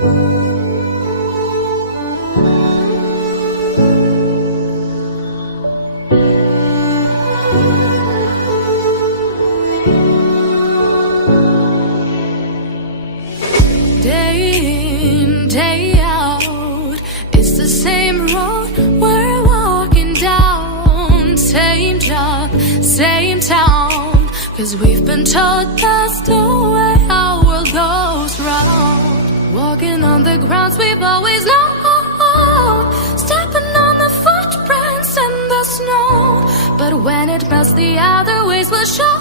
Day in, day out, it's the same road we're walking down. Same job, same town, 'cause we've been told that's the way our world goes round. Walking on the grounds we've always known, stepping on the footprints in the snow. But when it melts, the other ways will show.